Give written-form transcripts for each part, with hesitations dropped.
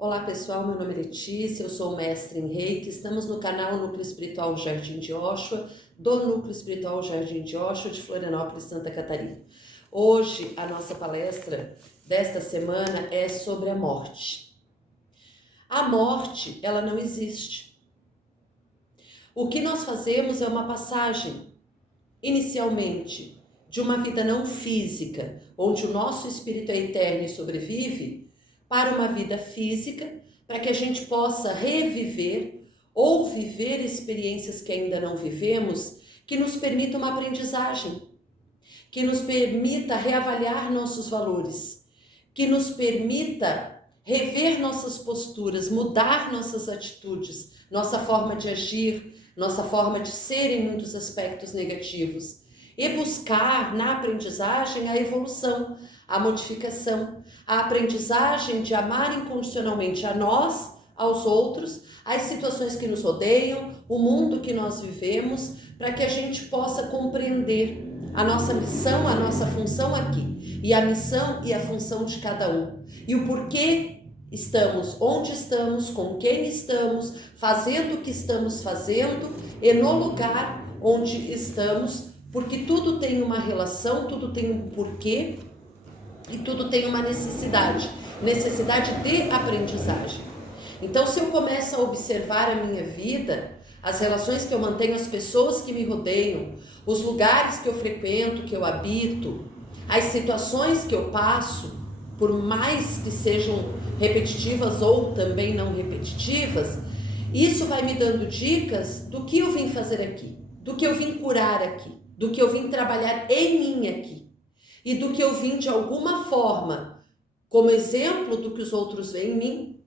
Olá pessoal, meu nome é Letícia, eu sou mestre em Reiki, estamos no canal Núcleo Espiritual Jardim de Oxua, do Núcleo Espiritual Jardim de Oxua de Florianópolis, Santa Catarina. Hoje a nossa palestra desta semana é sobre a morte. A morte, ela não existe. O que nós fazemos é uma passagem, inicialmente, de uma vida não física, onde o nosso espírito é eterno e sobrevive, para uma vida física, para que a gente possa reviver ou viver experiências que ainda não vivemos, que nos permitam uma aprendizagem, que nos permita reavaliar nossos valores, que nos permita rever nossas posturas, mudar nossas atitudes, nossa forma de agir, nossa forma de ser em muitos aspectos negativos, e buscar na aprendizagem a evolução, a modificação, a aprendizagem de amar incondicionalmente a nós, aos outros, as situações que nos rodeiam, o mundo que nós vivemos, para que a gente possa compreender a nossa missão, a nossa função aqui, e a missão e a função de cada um, e o porquê estamos, onde estamos, com quem estamos, fazendo o que estamos fazendo, e no lugar onde estamos, porque tudo tem uma relação, tudo tem um porquê, e tudo tem uma necessidade de aprendizagem. Então, se eu começo a observar a minha vida, as relações que eu mantenho, as pessoas que me rodeiam, os lugares que eu frequento, que eu habito, as situações que eu passo, por mais que sejam repetitivas ou também não repetitivas, isso vai me dando dicas do que eu vim fazer aqui, do que eu vim curar aqui, do que eu vim trabalhar em mim aqui. E do que eu vim de alguma forma, como exemplo do que os outros veem em mim,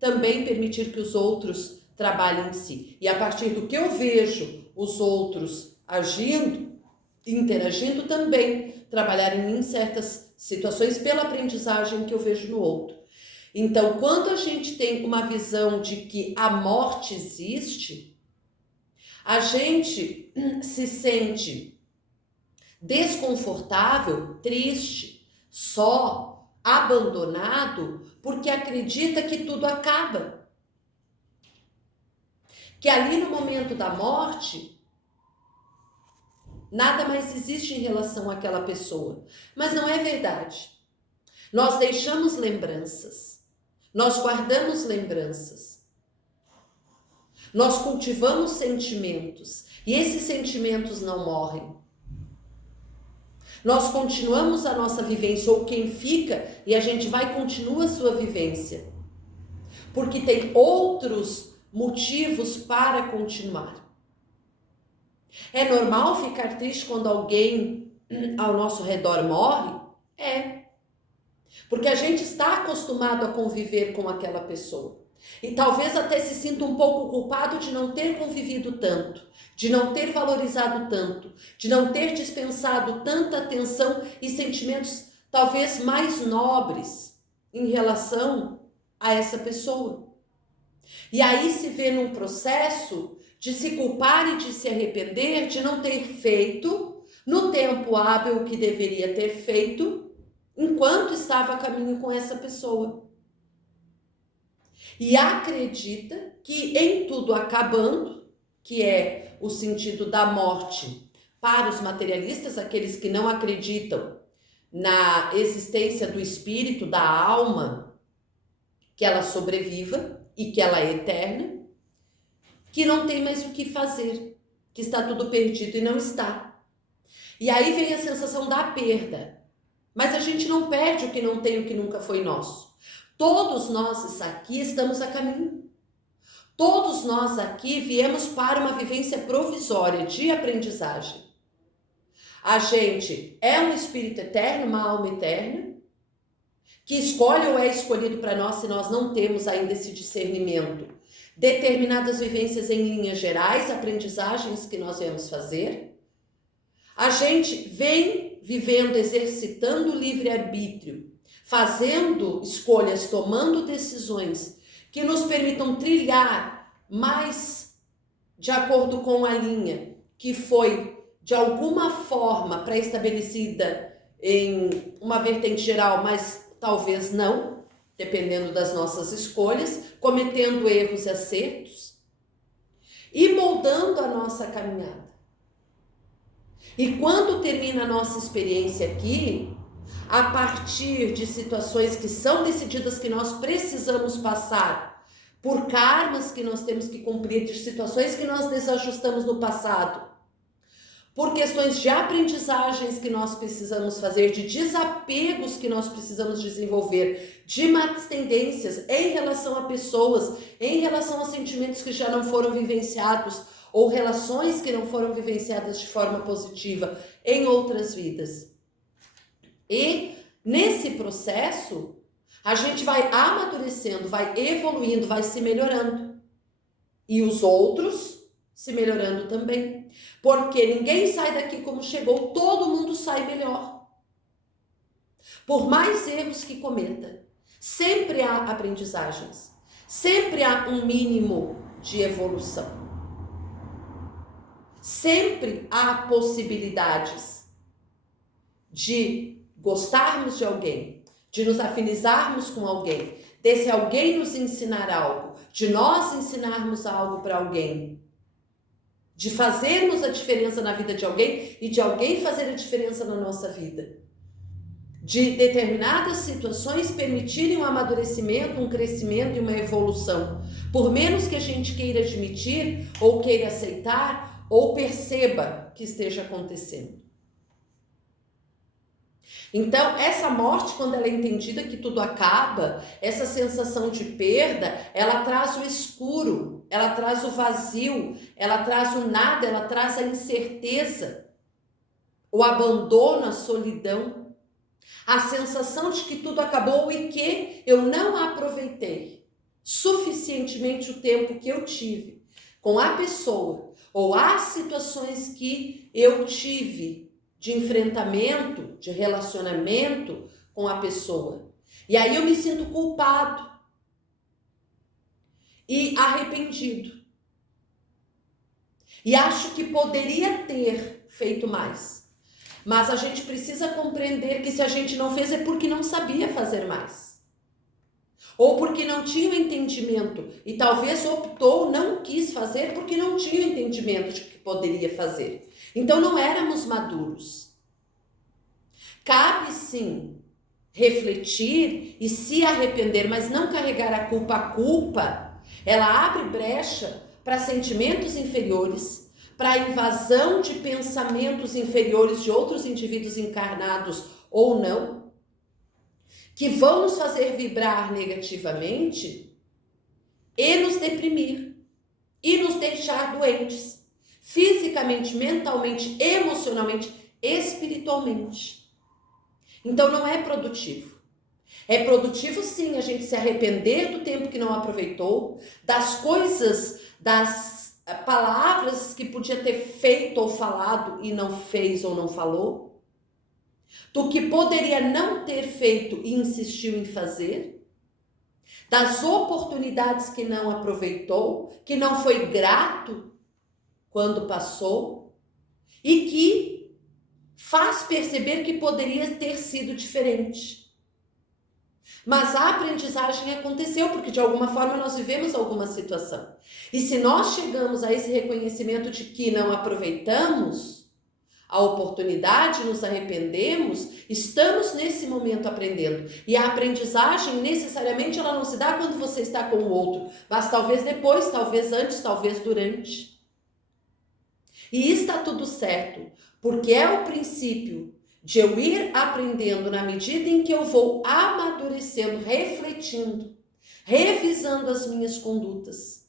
também permitir que os outros trabalhem em si. E a partir do que eu vejo os outros agindo, interagindo, também trabalhar em mim certas situações pela aprendizagem que eu vejo no outro. Então, quando a gente tem uma visão de que a morte existe, a gente se sente desconfortável, triste, só, abandonado, porque acredita que tudo acaba. Que ali no momento da morte, nada mais existe em relação àquela pessoa. Mas não é verdade. Nós deixamos lembranças, nós guardamos lembranças, nós cultivamos sentimentos, e esses sentimentos não morrem. Nós continuamos a nossa vivência, ou quem fica, e a gente continua a sua vivência. Porque tem outros motivos para continuar. É normal ficar triste quando alguém ao nosso redor morre? É. Porque a gente está acostumado a conviver com aquela pessoa. E talvez até se sinta um pouco culpado de não ter convivido tanto, de não ter valorizado tanto, de não ter dispensado tanta atenção e sentimentos talvez mais nobres em relação a essa pessoa. E aí se vê num processo de se culpar e de se arrepender de não ter feito no tempo hábil o que deveria ter feito enquanto estava a caminho com essa pessoa. E acredita que em tudo acabando, que é o sentido da morte para os materialistas, aqueles que não acreditam na existência do espírito, da alma, que ela sobreviva e que ela é eterna, que não tem mais o que fazer, que está tudo perdido e não está. E aí vem a sensação da perda. Mas a gente não perde o que não tem, o que nunca foi nosso. Todos nós aqui estamos a caminho. Todos nós aqui viemos para uma vivência provisória de aprendizagem. A gente é um espírito eterno, uma alma eterna, que escolhe ou é escolhido para nós se nós não temos ainda esse discernimento. Determinadas vivências em linhas gerais, aprendizagens que nós viemos fazer. A gente vem vivendo, exercitando o livre-arbítrio, fazendo escolhas, tomando decisões que nos permitam trilhar mais de acordo com a linha que foi de alguma forma pré-estabelecida em uma vertente geral, mas talvez não. dependendo das nossas escolhas, cometendo erros e acertos e moldando a nossa caminhada. E quando termina a nossa experiência aqui, a partir de situações que são decididas que nós precisamos passar, por karmas que nós temos que cumprir, de situações que nós desajustamos no passado, por questões de aprendizagens que nós precisamos fazer, de desapegos que nós precisamos desenvolver, de más tendências em relação a pessoas, em relação a sentimentos que já não foram vivenciados, ou relações que não foram vivenciadas de forma positiva em outras vidas. E nesse processo, a gente vai amadurecendo, vai evoluindo, vai se melhorando. E os outros se melhorando também. Porque ninguém sai daqui como chegou, todo mundo sai melhor. Por mais erros que cometa, sempre há aprendizagens, sempre há um mínimo de evolução. Sempre há possibilidades de gostarmos de alguém, de nos afinizarmos com alguém, desse alguém nos ensinar algo, de nós ensinarmos algo para alguém, de fazermos a diferença na vida de alguém e de alguém fazer a diferença na nossa vida. De determinadas situações permitirem um amadurecimento, um crescimento e uma evolução. Por menos que a gente queira admitir, ou queira aceitar, ou perceba que esteja acontecendo. Então, essa morte, quando ela é entendida que tudo acaba, essa sensação de perda, ela traz o escuro, ela traz o vazio, ela traz o nada, ela traz a incerteza, o abandono, a solidão, a sensação de que tudo acabou e que eu não aproveitei suficientemente o tempo que eu tive com a pessoa, ou as situações que eu tive de enfrentamento, de relacionamento com a pessoa. E aí eu me sinto culpado e arrependido. E acho que poderia ter feito mais. Mas a gente precisa compreender que se a gente não fez é porque não sabia fazer mais. Ou porque não tinha o entendimento e talvez optou, não quis fazer porque não tinha o entendimento de que poderia fazer. Então não éramos maduros. Cabe sim refletir e se arrepender, mas não carregar a culpa. A culpa, ela abre brecha para sentimentos inferiores, para a invasão de pensamentos inferiores de outros indivíduos encarnados ou não, que vão nos fazer vibrar negativamente e nos deprimir e nos deixar doentes, fisicamente, mentalmente, emocionalmente, espiritualmente. Então não é produtivo. É produtivo sim a gente se arrepender do tempo que não aproveitou, das coisas, das palavras que podia ter feito ou falado e não fez ou não falou, do que poderia não ter feito e insistiu em fazer, das oportunidades que não aproveitou, que não foi grato quando passou e que faz perceber que poderia ter sido diferente. Mas a aprendizagem aconteceu porque de alguma forma nós vivemos alguma situação. E se nós chegamos a esse reconhecimento de que não aproveitamos a oportunidade, nos arrependemos, estamos nesse momento aprendendo. E a aprendizagem necessariamente ela não se dá quando você está com o outro, mas talvez depois, talvez antes, talvez durante. E está tudo certo, porque é o princípio de eu ir aprendendo na medida em que eu vou amadurecendo, refletindo, revisando as minhas condutas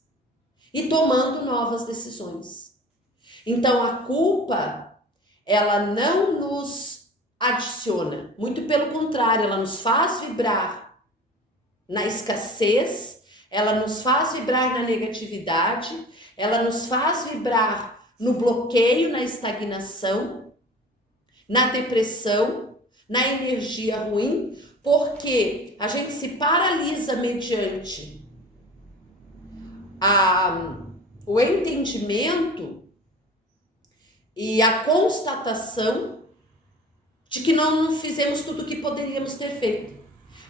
e tomando novas decisões. Então a culpa, ela não nos adiciona, muito pelo contrário, ela nos faz vibrar na escassez, ela nos faz vibrar na negatividade, ela nos faz vibrar no bloqueio, na estagnação, na depressão, na energia ruim, porque a gente se paralisa mediante o entendimento e a constatação de que não fizemos tudo o que poderíamos ter feito.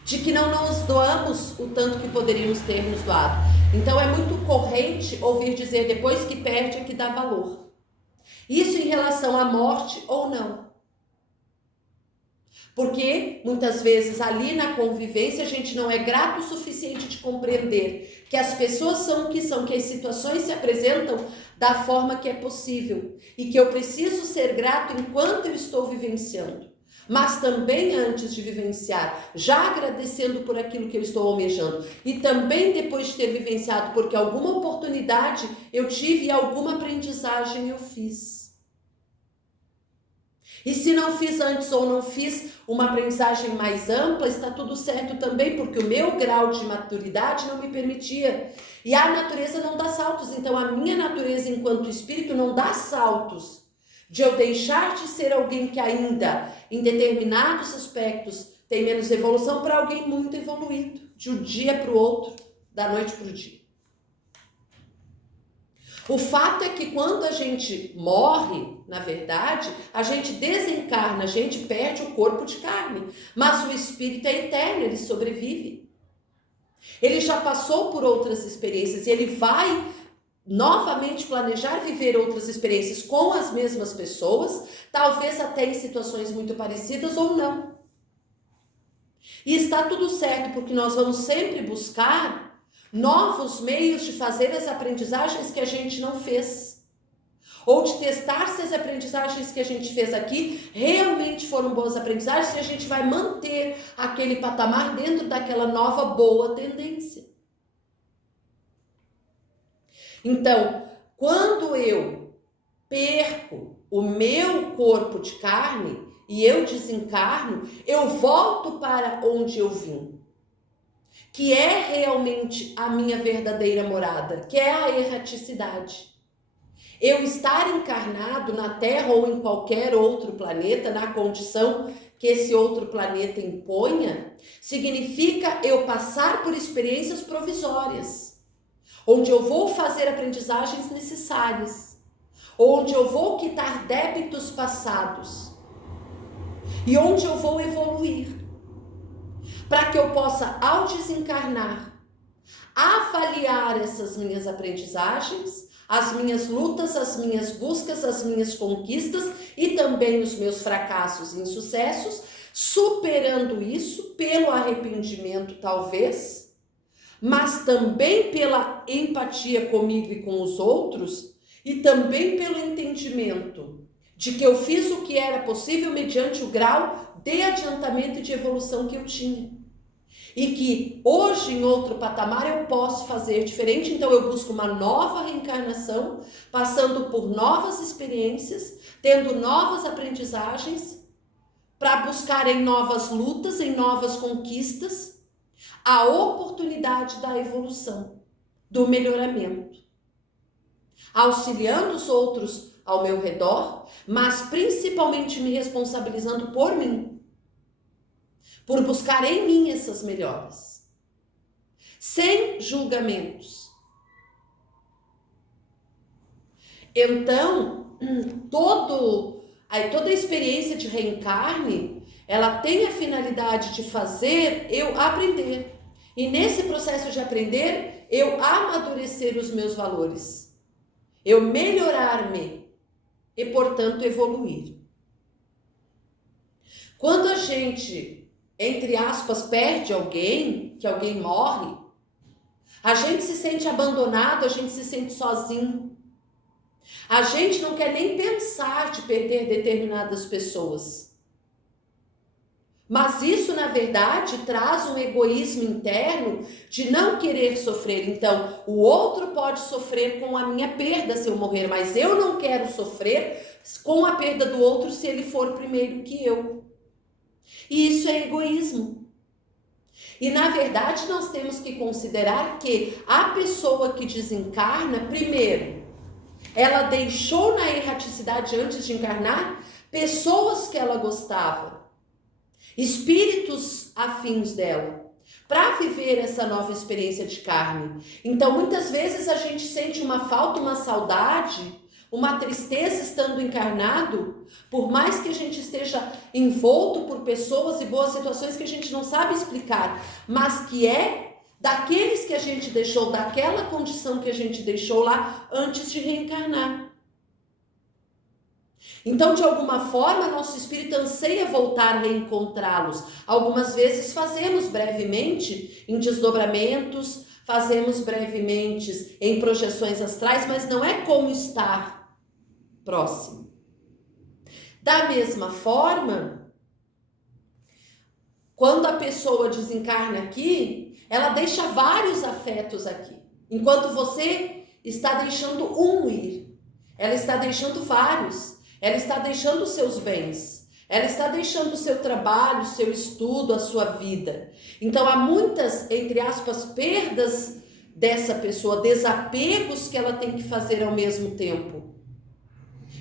de que não nos doamos o tanto que poderíamos ter nos doado. Então é muito corrente ouvir dizer depois que perde é que dá valor. Isso em relação à morte ou não. Porque muitas vezes ali na convivência a gente não é grato o suficiente de compreender que as pessoas são o que são, que as situações se apresentam da forma que é possível e que eu preciso ser grato enquanto eu estou vivenciando. Mas também antes de vivenciar, já agradecendo por aquilo que eu estou almejando e também depois de ter vivenciado, porque alguma oportunidade eu tive e alguma aprendizagem eu fiz. E se não fiz antes ou não fiz uma aprendizagem mais ampla, está tudo certo também, porque o meu grau de maturidade não me permitia. E a natureza não dá saltos, então a minha natureza enquanto espírito não dá saltos de eu deixar de ser alguém que ainda, em determinados aspectos, tem menos evolução para alguém muito evoluído, de um dia para o outro, da noite para o dia. O fato é que quando a gente morre, na verdade, a gente desencarna, a gente perde o corpo de carne, mas o espírito é eterno, ele sobrevive. Ele já passou por outras experiências e ele vai novamente planejar viver outras experiências com as mesmas pessoas, talvez até em situações muito parecidas ou não. E está tudo certo, porque nós vamos sempre buscar novos meios de fazer as aprendizagens que a gente não fez. Ou de testar se as aprendizagens que a gente fez aqui realmente foram boas aprendizagens, se a gente vai manter aquele patamar dentro daquela nova boa tendência. Então, quando eu perco o meu corpo de carne e eu desencarno, eu volto para onde eu vim, que é realmente a minha verdadeira morada, que é a erraticidade. Eu estar encarnado na Terra ou em qualquer outro planeta, na condição que esse outro planeta imponha, significa eu passar por experiências provisórias, onde eu vou fazer aprendizagens necessárias, onde eu vou quitar débitos passados e onde eu vou evoluir, para que eu possa, ao desencarnar, avaliar essas minhas aprendizagens, as minhas lutas, as minhas buscas, as minhas conquistas e também os meus fracassos e insucessos, superando isso pelo arrependimento talvez, mas também pela empatia comigo e com os outros e também pelo entendimento de que eu fiz o que era possível mediante o grau de adiantamento e de evolução que eu tinha. E que hoje, em outro patamar, eu posso fazer diferente, então eu busco uma nova reencarnação, passando por novas experiências, tendo novas aprendizagens, para buscar em novas lutas, em novas conquistas, a oportunidade da evolução, do melhoramento. Auxiliando os outros ao meu redor, mas principalmente me responsabilizando por mim, por buscar em mim essas melhoras, sem julgamentos. Então, toda a experiência de reencarne, ela tem a finalidade de fazer eu aprender. E nesse processo de aprender, eu amadurecer os meus valores, eu melhorar-me e, portanto, evoluir. Quando a gente, entre aspas, perde alguém, que alguém morre, a gente se sente abandonado, a gente se sente sozinho. A gente não quer nem pensar de perder determinadas pessoas. Mas isso, na verdade, traz um egoísmo interno de não querer sofrer. Então, o outro pode sofrer com a minha perda se eu morrer, mas eu não quero sofrer com a perda do outro se ele for primeiro que eu. E isso é egoísmo. E, na verdade, nós temos que considerar que a pessoa que desencarna, primeiro, ela deixou na erraticidade antes de encarnar pessoas que ela gostava, espíritos afins dela, para viver essa nova experiência de carne. Então, muitas vezes a gente sente uma falta, uma saudade, uma tristeza estando encarnado, por mais que a gente esteja envolto por pessoas e boas situações que a gente não sabe explicar, mas que é daqueles que a gente deixou, daquela condição que a gente deixou lá antes de reencarnar. Então, de alguma forma, nosso espírito anseia voltar a reencontrá-los. Algumas vezes fazemos brevemente em desdobramentos, fazemos brevemente em projeções astrais, mas não é como estar próximo. Da mesma forma, quando a pessoa desencarna aqui, ela deixa vários afetos aqui. Enquanto você está deixando um ir, ela está deixando vários. Ela está deixando os seus bens, ela está deixando o seu trabalho, o seu estudo, a sua vida. Então há muitas, entre aspas, perdas dessa pessoa, desapegos que ela tem que fazer ao mesmo tempo.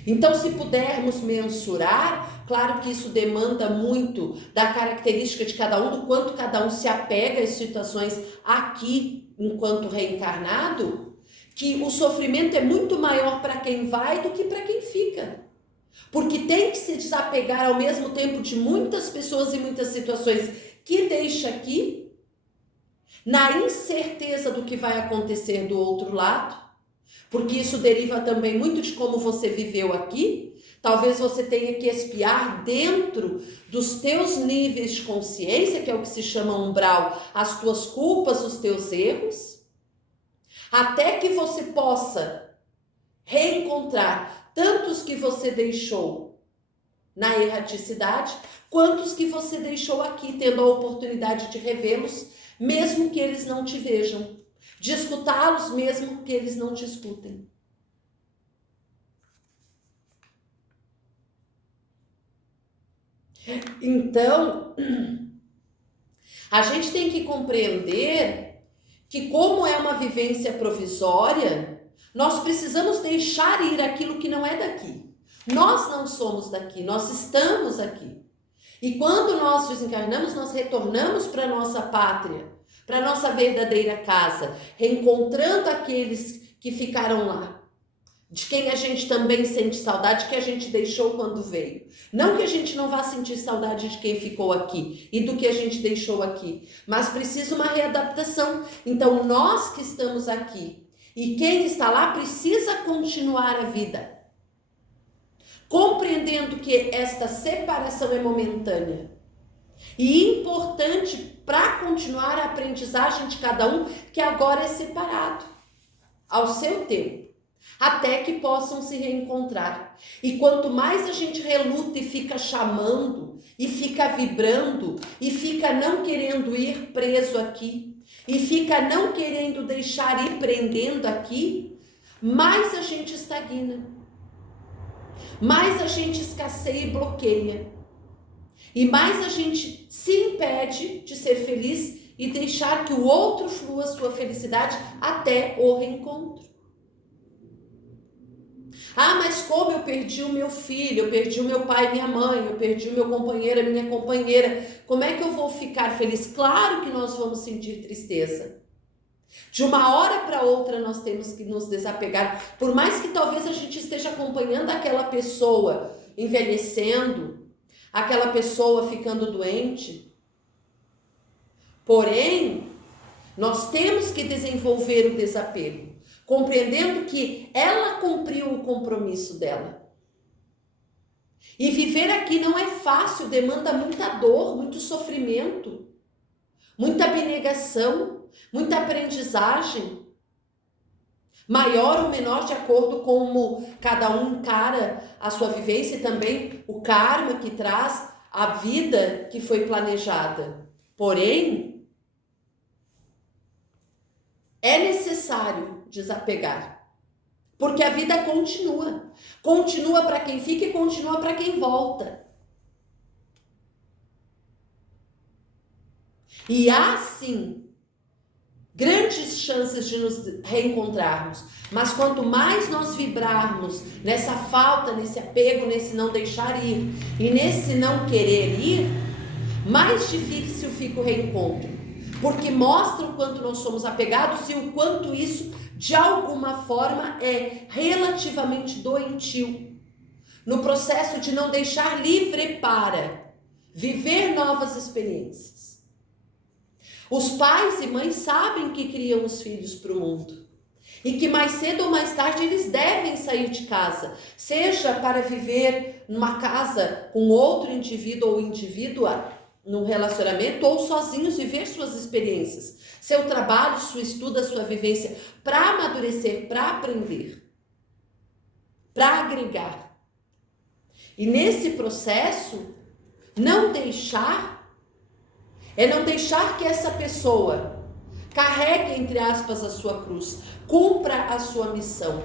Então, se pudermos mensurar, claro que isso demanda muito da característica de cada um, do quanto cada um se apega às situações aqui enquanto reencarnado, que o sofrimento é muito maior para quem vai do que para quem fica. Porque tem que se desapegar ao mesmo tempo de muitas pessoas e muitas situações que deixa aqui, na incerteza do que vai acontecer do outro lado, porque isso deriva também muito de como você viveu aqui. Talvez você tenha que espiar dentro dos teus níveis de consciência, que é o que se chama umbral, as tuas culpas, os teus erros, até que você possa reencontrar tantos que você deixou na erraticidade, quantos que você deixou aqui, tendo a oportunidade de revê-los, mesmo que eles não te vejam, de escutá-los, mesmo que eles não te escutem. Então, a gente tem que compreender que, como é uma vivência provisória, nós precisamos deixar ir aquilo que não é daqui. Nós não somos daqui, nós estamos aqui. E quando nós desencarnamos, nós retornamos para a nossa pátria, para a nossa verdadeira casa, reencontrando aqueles que ficaram lá, de quem a gente também sente saudade, que a gente deixou quando veio. Não que a gente não vá sentir saudade de quem ficou aqui e do que a gente deixou aqui, mas precisa uma readaptação. Então, nós que estamos aqui e quem está lá precisa continuar a vida, compreendendo que esta separação é momentânea e importante para continuar a aprendizagem de cada um, que agora é separado ao seu tempo, até que possam se reencontrar. E quanto mais a gente reluta e fica chamando, e fica vibrando, e fica não querendo ir preso aqui, e fica não querendo deixar ir prendendo aqui, mais a gente estagna, mais a gente escasseia e bloqueia, e mais a gente se impede de ser feliz e deixar que o outro flua sua felicidade até o reencontro. Ah, mas como eu perdi o meu filho, eu perdi o meu pai e minha mãe, eu perdi o meu companheiro, a minha companheira, como é que eu vou ficar feliz? Claro que nós vamos sentir tristeza. De uma hora para outra nós temos que nos desapegar, por mais que talvez a gente esteja acompanhando aquela pessoa envelhecendo, aquela pessoa ficando doente. Porém, nós temos que desenvolver o desapego, compreendendo que ela cumpriu o compromisso dela. E viver aqui não é fácil, demanda muita dor, muito sofrimento, muita abnegação, muita aprendizagem, maior ou menor de acordo com como cada um encara a sua vivência e também o karma que traz a vida que foi planejada. Porém, é necessário desapegar, porque a vida continua. Continua para quem fica e continua para quem volta. E há, sim, grandes chances de nos reencontrarmos, mas quanto mais nós vibrarmos nessa falta, nesse apego, nesse não deixar ir e nesse não querer ir, mais difícil fica o reencontro. porque mostra o quanto nós somos apegados e o quanto isso, de alguma forma, é relativamente doentio, no processo de não deixar livre para viver novas experiências. Os pais e mães sabem que criam os filhos para o mundo e que mais cedo ou mais tarde eles devem sair de casa, seja para viver numa casa com outro indivíduo ou indivídua, num relacionamento, ou sozinhos viver suas experiências, seu trabalho, sua estudo, sua vivência, para amadurecer, para aprender, para agregar. E nesse processo, não deixar que essa pessoa carregue, entre aspas, a sua cruz, cumpra a sua missão,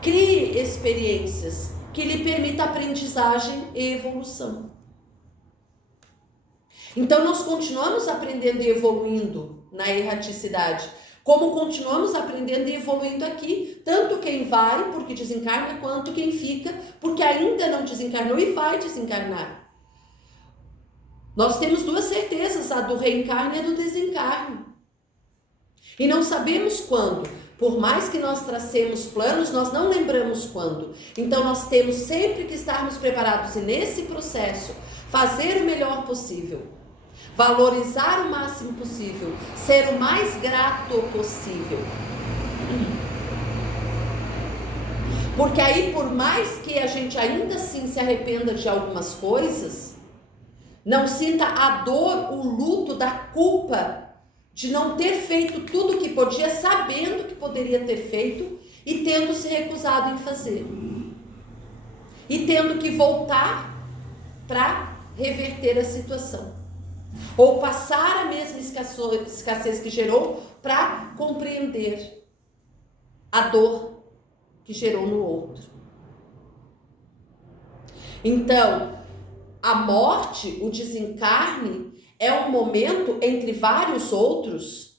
crie experiências que lhe permitam aprendizagem e evolução. Então nós continuamos aprendendo e evoluindo na erraticidade, como continuamos aprendendo e evoluindo aqui, tanto quem vai porque desencarna, quanto quem fica porque ainda não desencarnou e vai desencarnar. Nós temos duas certezas, a do reencarne e a do desencarne. E não sabemos quando. Por mais que nós tracemos planos, nós não lembramos quando. Então nós temos sempre que estarmos preparados e nesse processo fazer o melhor possível. Valorizar o máximo possível, ser o mais grato possível. Porque aí, por mais que a gente ainda assim se arrependa de algumas coisas, não sinta a dor, o luto da culpa de não ter feito tudo o que podia, sabendo que poderia ter feito e tendo se recusado em fazer. E tendo que voltar para reverter a situação. Ou passar a mesma escassez que gerou para compreender a dor que gerou no outro. Então, a morte, o desencarne, é um momento entre vários outros,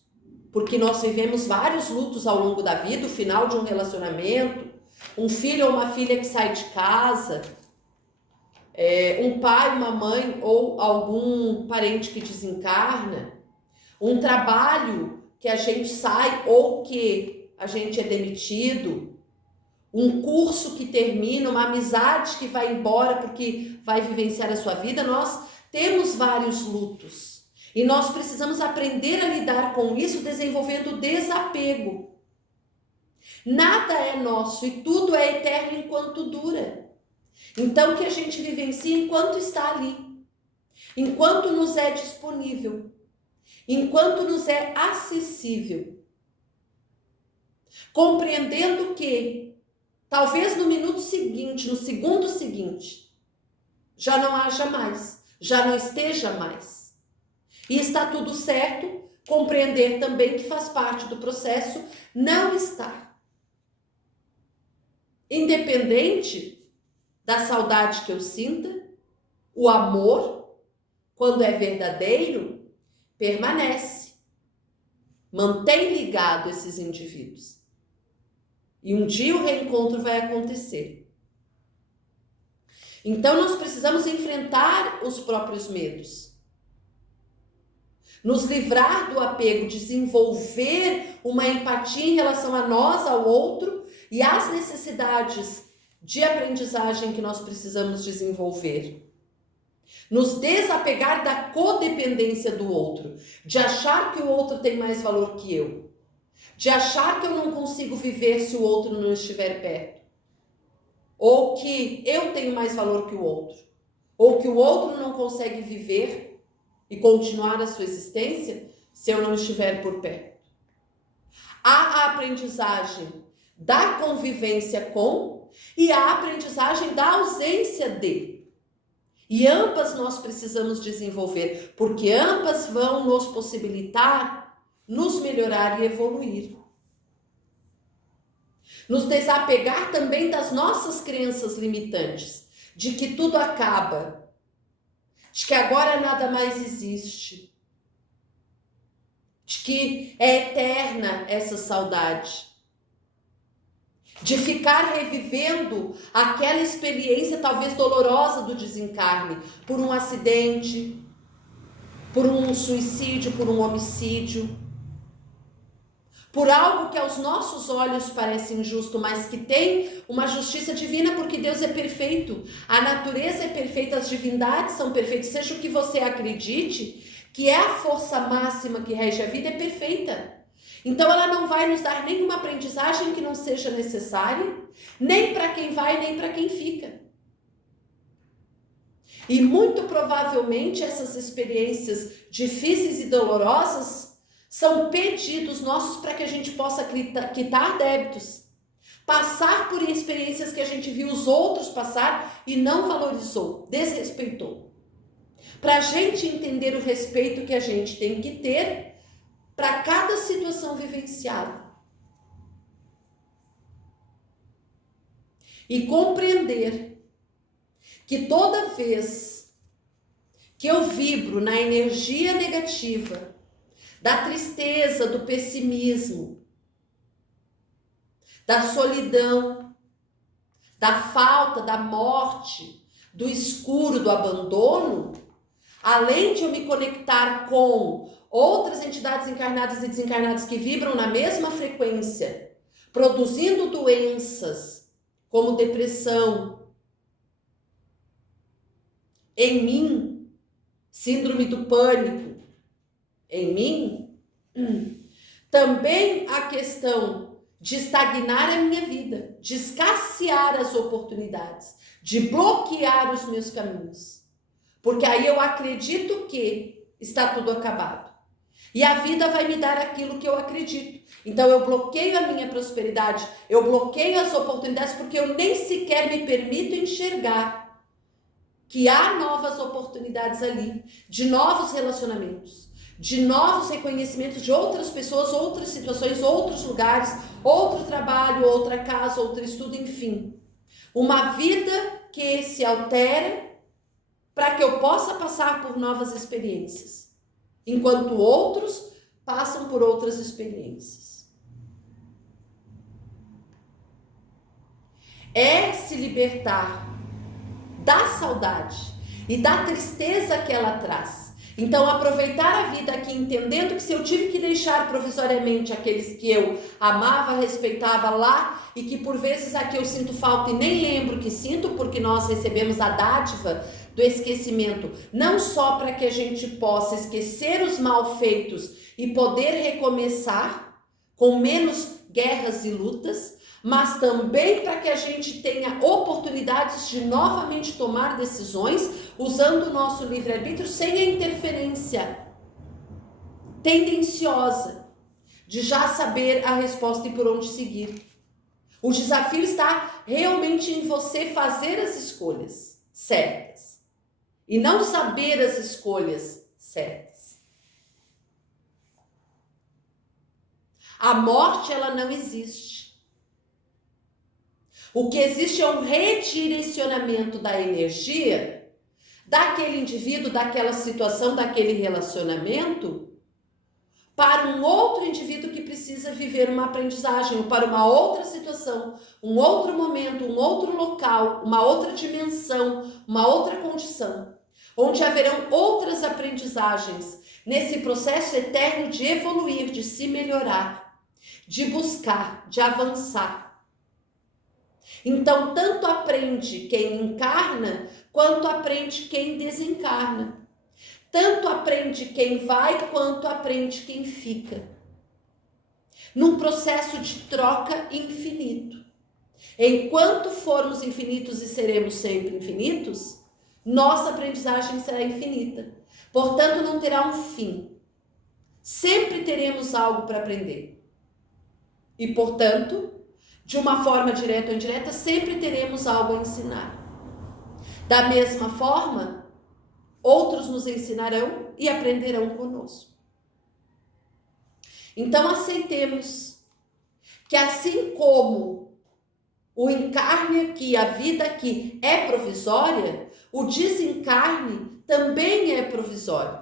porque nós vivemos vários lutos ao longo da vida, o final de um relacionamento, um filho ou uma filha que sai de casa, um pai, uma mãe ou algum parente que desencarna, um trabalho que a gente sai ou que a gente é demitido, um curso que termina, uma amizade que vai embora porque vai vivenciar a sua vida. Nós temos vários lutos e nós precisamos aprender a lidar com isso desenvolvendo desapego. Nada é nosso e tudo é eterno enquanto dura. Então que a gente vivencie enquanto está ali, enquanto nos é disponível, enquanto nos é acessível, compreendendo que talvez no minuto seguinte, no segundo seguinte, já não haja mais, já não esteja mais. E está tudo certo, compreender também que faz parte do processo não estar. Independente da saudade que eu sinta, o amor, quando é verdadeiro, permanece. Mantém ligado esses indivíduos. E um dia o reencontro vai acontecer. Então nós precisamos enfrentar os próprios medos. Nos livrar do apego, desenvolver uma empatia em relação a nós, ao outro e às necessidades de aprendizagem que nós precisamos desenvolver. Nos desapegar da codependência do outro, de achar que o outro tem mais valor que eu, de achar que eu não consigo viver se o outro não estiver perto, ou que eu tenho mais valor que o outro, ou que o outro não consegue viver e continuar a sua existência se eu não estiver por perto. Há a aprendizagem da convivência com e a aprendizagem da ausência de. E ambas nós precisamos desenvolver, porque ambas vão nos possibilitar nos melhorar e evoluir. Nos desapegar também das nossas crenças limitantes, de que tudo acaba, de que agora nada mais existe, de que é eterna essa saudade. De ficar revivendo aquela experiência talvez dolorosa do desencarne, por um acidente, por um suicídio, por um homicídio, por algo que aos nossos olhos parece injusto, mas que tem uma justiça divina, porque Deus é perfeito, a natureza é perfeita, as divindades são perfeitas, seja o que você acredite, que é a força máxima que rege a vida, é perfeita. Então ela não vai nos dar nenhuma aprendizagem que não seja necessária, nem para quem vai, nem para quem fica. E muito provavelmente essas experiências difíceis e dolorosas são pedidos nossos para que a gente possa quitar débitos, passar por experiências que a gente viu os outros passar e não valorizou, desrespeitou. Para a gente entender o respeito que a gente tem que ter para cada situação vivenciada. E compreender que toda vez que eu vibro na energia negativa, da tristeza, do pessimismo, da solidão, da falta, da morte, do escuro, do abandono, além de eu me conectar com outras entidades encarnadas e desencarnadas que vibram na mesma frequência, produzindo doenças como depressão, em mim, síndrome do pânico, em mim, também a questão de estagnar a minha vida, de escassear as oportunidades, de bloquear os meus caminhos. Porque aí eu acredito que está tudo acabado. E a vida vai me dar aquilo que eu acredito. Então eu bloqueio a minha prosperidade, eu bloqueio as oportunidades porque eu nem sequer me permito enxergar que há novas oportunidades ali, de novos relacionamentos, de novos reconhecimentos de outras pessoas, outras situações, outros lugares, outro trabalho, outra casa, outro estudo, enfim. Uma vida que se altera para que eu possa passar por novas experiências, enquanto outros passam por outras experiências. É se libertar da saudade e da tristeza que ela traz. Então, aproveitar a vida aqui, entendendo que se eu tive que deixar provisoriamente aqueles que eu amava, respeitava lá, e que por vezes aqui eu sinto falta e nem lembro que sinto, porque nós recebemos a dádiva do esquecimento, não só para que a gente possa esquecer os malfeitos e poder recomeçar com menos guerras e lutas, mas também para que a gente tenha oportunidades de novamente tomar decisões usando o nosso livre-arbítrio sem a interferência tendenciosa de já saber a resposta e por onde seguir. O desafio está realmente em você fazer as escolhas certas e não saber as escolhas certas. A morte, ela não existe. O que existe é um redirecionamento da energia daquele indivíduo, daquela situação, daquele relacionamento para um outro indivíduo que precisa viver uma aprendizagem, ou para uma outra situação, um outro momento, um outro local, uma outra dimensão, uma outra condição, onde haverão outras aprendizagens nesse processo eterno de evoluir, de se melhorar, de buscar, de avançar. Então, tanto aprende quem encarna, quanto aprende quem desencarna. Tanto aprende quem vai, quanto aprende quem fica. Num processo de troca infinito. Enquanto formos infinitos e seremos sempre infinitos, nossa aprendizagem será infinita. Portanto, não terá um fim. Sempre teremos algo para aprender. E, portanto, de uma forma direta ou indireta, sempre teremos algo a ensinar. Da mesma forma, outros nos ensinarão e aprenderão conosco. Então, aceitemos que assim como o encarne aqui, a vida aqui é provisória, o desencarne também é provisório.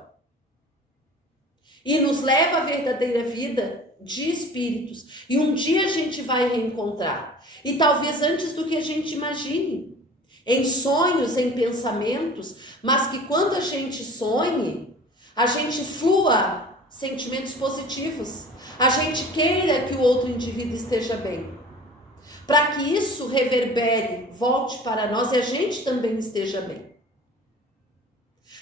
E nos leva à verdadeira vida de espíritos. E um dia a gente vai reencontrar. E talvez antes do que a gente imagine. Em sonhos, em pensamentos. Mas que quando a gente sonhe, a gente flua sentimentos positivos, a gente queira que o outro indivíduo esteja bem, para que isso reverbere, volte para nós e a gente também esteja bem.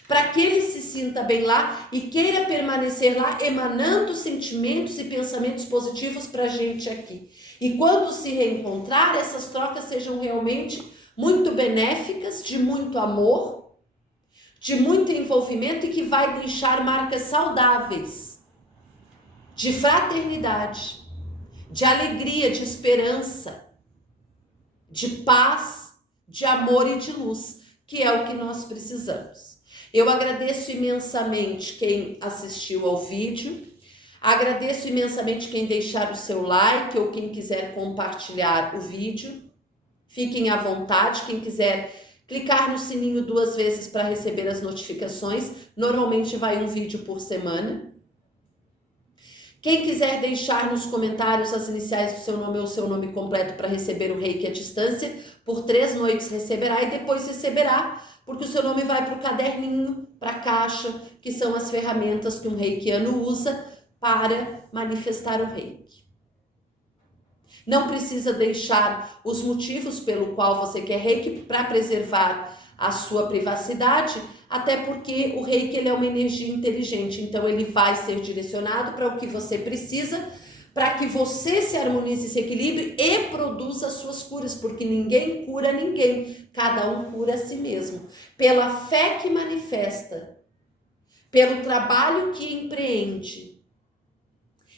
Para que ele se sinta bem lá e queira permanecer lá, emanando sentimentos e pensamentos positivos para a gente aqui. E quando se reencontrar, essas trocas sejam realmente muito benéficas, de muito amor, de muito envolvimento e que vai deixar marcas saudáveis, de fraternidade, de alegria, de esperança, de paz, de amor e de luz, que é o que nós precisamos. Eu agradeço imensamente quem assistiu ao vídeo, agradeço imensamente quem deixar o seu like ou quem quiser compartilhar o vídeo. Fiquem à vontade, quem quiser clicar no sininho 2 vezes para receber as notificações, normalmente vai um vídeo por semana. Quem quiser deixar nos comentários as iniciais do seu nome ou seu nome completo para receber o reiki à distância, por 3 noites receberá e depois receberá, porque o seu nome vai para o caderninho, para a caixa, que são as ferramentas que um reikiano usa para manifestar o reiki. Não precisa deixar os motivos pelo qual você quer reiki para preservar a sua privacidade, até porque o reiki ele é uma energia inteligente, então ele vai ser direcionado para o que você precisa, para que você se harmonize, se equilibre e produza as suas curas, porque ninguém cura ninguém, cada um cura a si mesmo. Pela fé que manifesta, pelo trabalho que empreende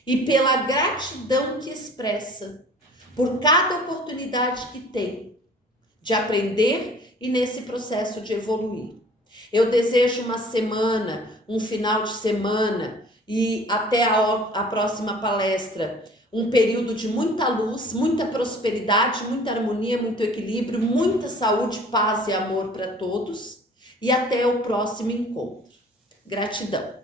e pela gratidão que expressa por cada oportunidade que tem de aprender e nesse processo de evoluir. Eu desejo uma semana, um final de semana e até a próxima palestra, um período de muita luz, muita prosperidade, muita harmonia, muito equilíbrio, muita saúde, paz e amor para todos e até o próximo encontro. Gratidão.